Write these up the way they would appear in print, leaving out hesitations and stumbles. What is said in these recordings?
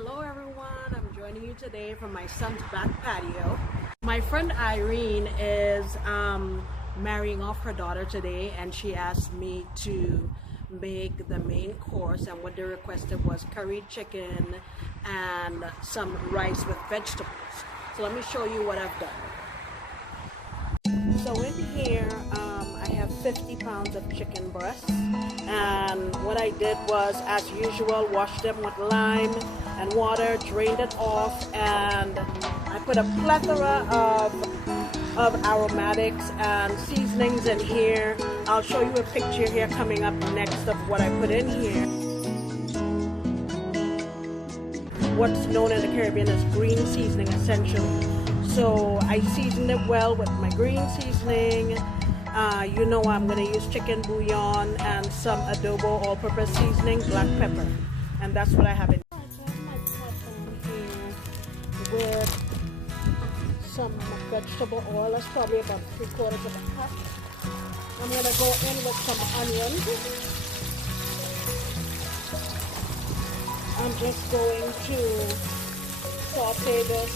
Hello everyone, I'm joining you today from my son's back patio. My friend Irene is marrying off her daughter today, and she asked me to make the main course, and what they requested was curried chicken and some rice with vegetables. So let me show you what I've done. So in here I have 50 pounds of chicken breasts, and what I did was, as usual, wash them with lime and water, drained it off, and I put a plethora of aromatics and seasonings in here. I'll show you a picture here coming up next of what I put in here. What's known in the Caribbean as green seasoning, essentially. So I seasoned it well with my green seasoning. You know I'm going to use chicken bouillon and some adobo all-purpose seasoning, black pepper, and that's what I have in. I have my pot on here with some vegetable oil. That's probably about 3/4 of a cup. I'm going to go in with some onions. I'm just going to saute this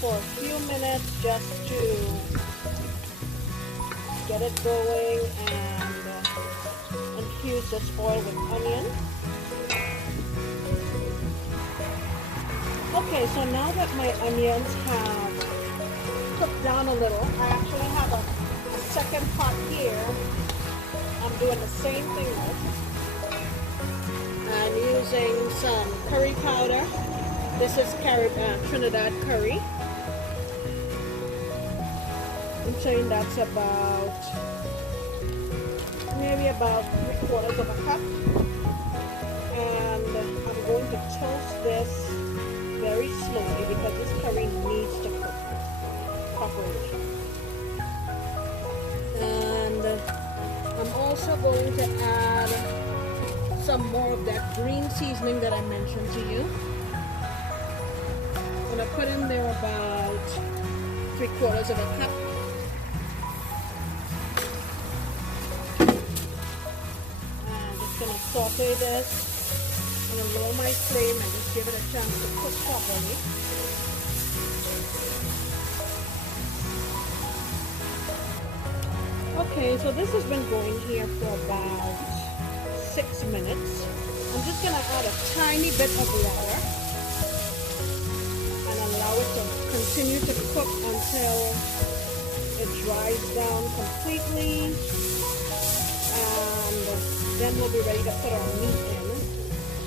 for a few minutes just to get it going and infuse this oil with onion. Okay, so now that my onions have cooked down a little, I actually have a second pot here I'm doing the same thing with. I'm using some curry powder. This is Trinidad curry. I'm saying that's maybe about 3/4 of a cup. And I'm going to toast this very slowly because this curry needs to cook properly. And I'm also going to add some more of that green seasoning that I mentioned to you. I'm going to put in there about 3/4 of a cup. Gonna saute this. I'm gonna lower my flame and just give it a chance to cook properly. Okay, so this has been going here for about 6 minutes. I'm just gonna add a tiny bit of water and allow it to continue to cook until it dries down completely. Then we'll be ready to put our meat in.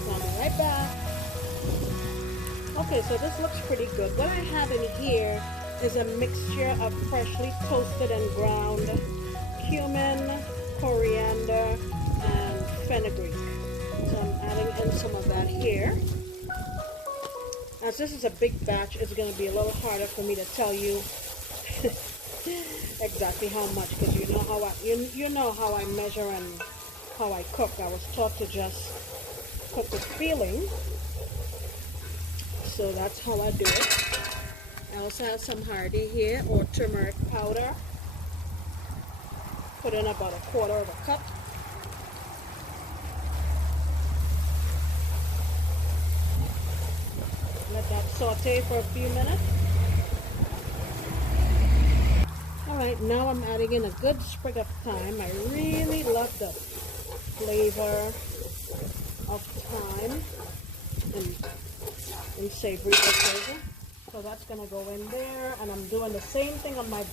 So I'll be right back. Okay, so this looks pretty good. What I have in here is a mixture of freshly toasted and ground cumin, coriander, and fenugreek. So I'm adding in some of that here. As this is a big batch, it's going to be a little harder for me to tell you exactly how much, because you know how I measure and how I cook. I was taught to just cook with feeling, so that's how I do it. I also have some hardy here, or turmeric powder. Put in about 1/4 of a cup. Let that saute for a few minutes. Alright, now I'm adding in a good sprig of thyme. I really love the flavor of thyme and savory flavor. So that's going to go in there, and I'm doing the same thing on my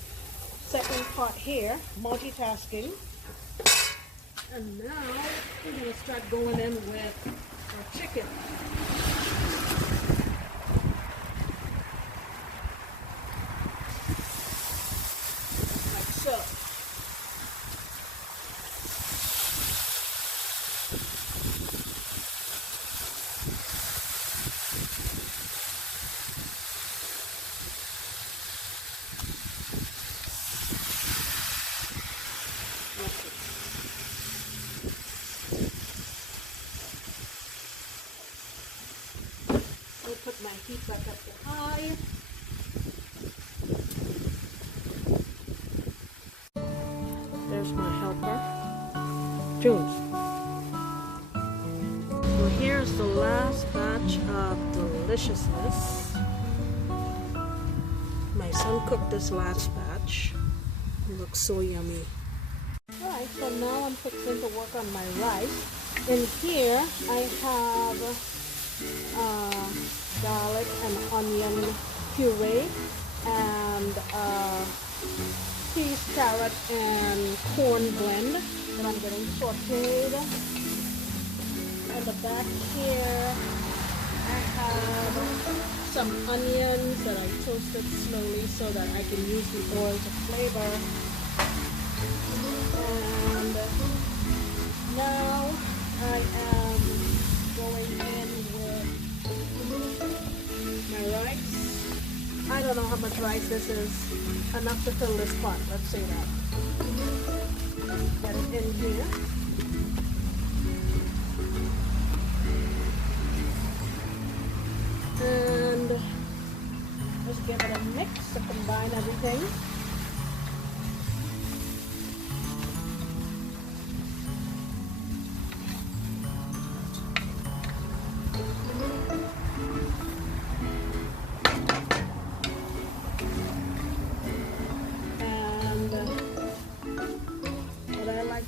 second pot here, multitasking. And now we're going to start going in with our chicken. Like so. Put my heat back up to high. There's my helper, Jules. So here's the last batch batch of deliciousness. My son cooked this last batch. It looks so yummy. Alright, so now I'm fixing to work on my rice. In here I have garlic and onion puree and peas, carrot, and corn blend that I'm getting sauteed. At the back here I have some onions that I toasted slowly so that I can use the oil to flavor. And now I am going in with my rice. I don't know how much rice this is. Enough to fill this pot, let's say that. Get it in here. And just give it a mix to combine everything.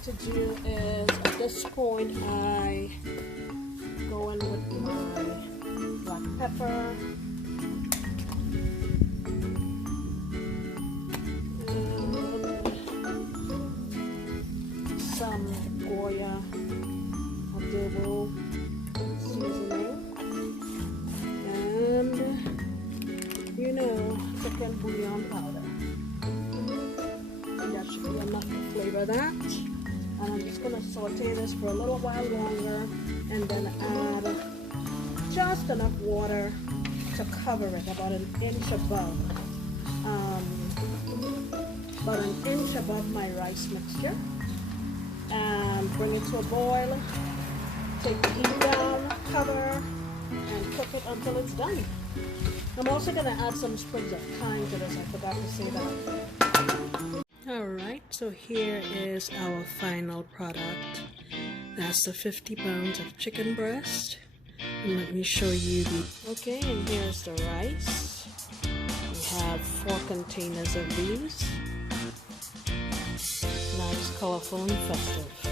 To do is at this point I go in with my black pepper and some Goya adobo seasoning and chicken bouillon powder. And that should be enough to flavor that. And I'm just going to saute this for a little while longer and then add just enough water to cover it, about an inch above. My rice mixture. And bring it to a boil. Take the heat down, cover, and cook it until it's done. I'm also going to add some sprigs of thyme to this. I forgot to say that. Alright, so here is our final product. That's the 50 pounds of chicken breast. And let me show you okay, and here's the rice. We have 4 containers of these. Nice, colorful, and festive.